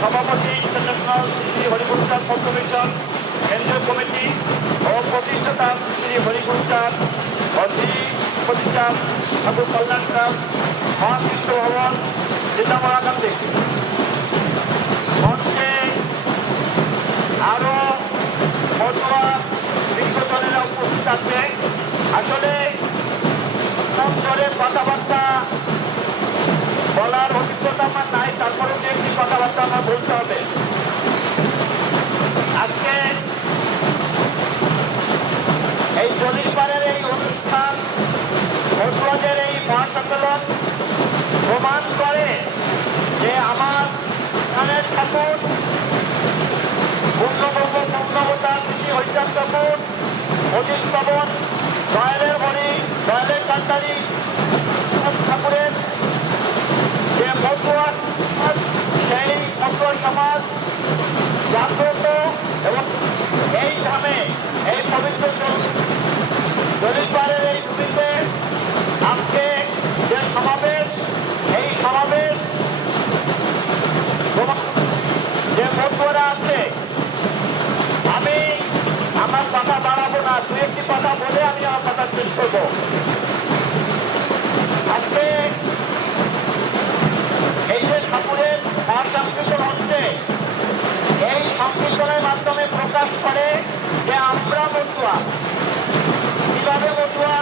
National Shri Hariguruchand commission, কেন্দ্রীয় committee ও প্রতিষ্ঠাতা শ্রী হরিগুরুচাঁদ শ্রী প্রতিষ্ঠান ঠাকুর কল্যাণ ট্রাস্ট মহাকৃষ্ণ ভবন সীতামরাকান্দি মঞ্চে আমার নাই, তারপরে যে একটি কথাবার্তা আমার বলতে হবে। আজকে এই জলিরপাড়ের এই অনুষ্ঠান এই মহাসম্মেলন কথা বলে আমি আমার কথা শেষ করব। আজকে এই যে ঠাকুরের মহাসংকীর্তন হচ্ছে, এই সংকীর্তনের মাধ্যমে প্রকাশ করে যে আমরা মতুয়া। কীভাবে মতুয়া?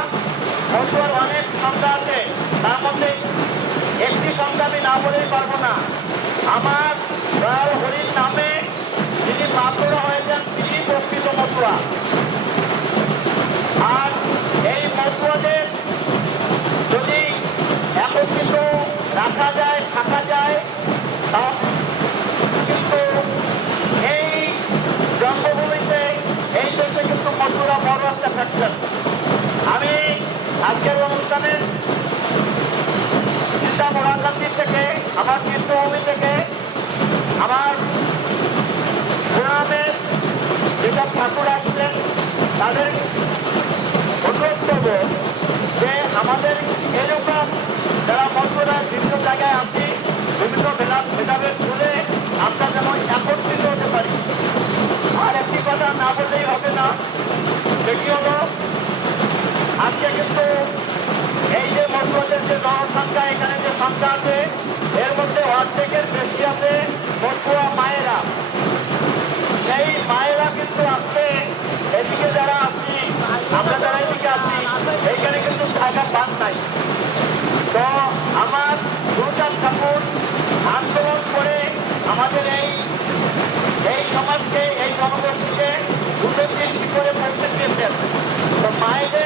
মতুয়ার অনেক সংখ্যা আছে। তার মধ্যে একটি সংখ্যা আমি না বলেই পারব না। থাকা যায়। কিন্তু এই জন্মভূমিতে এই দেশে কিন্তু মতুরা বড় একটা ফ্যাক্টর আমি আজকের অনুষ্ঠানে যেমন হতে পারি। আর একটি কথা না বললেই হবে না। সেটি হল, আজকে কিন্তু এই যে মন্ত্রদের যে জনসংখ্যা, এখানে যে সংখ্যা আছে, এর মধ্যে অর্ধেকের বেশি আছে মধ্যুয়া মায়েরা আমাদের এই এই সমাজকে এই জনগোষ্ঠীকে দুটো বেশি করে থাকতে দিয়েছেন। তো মায়ের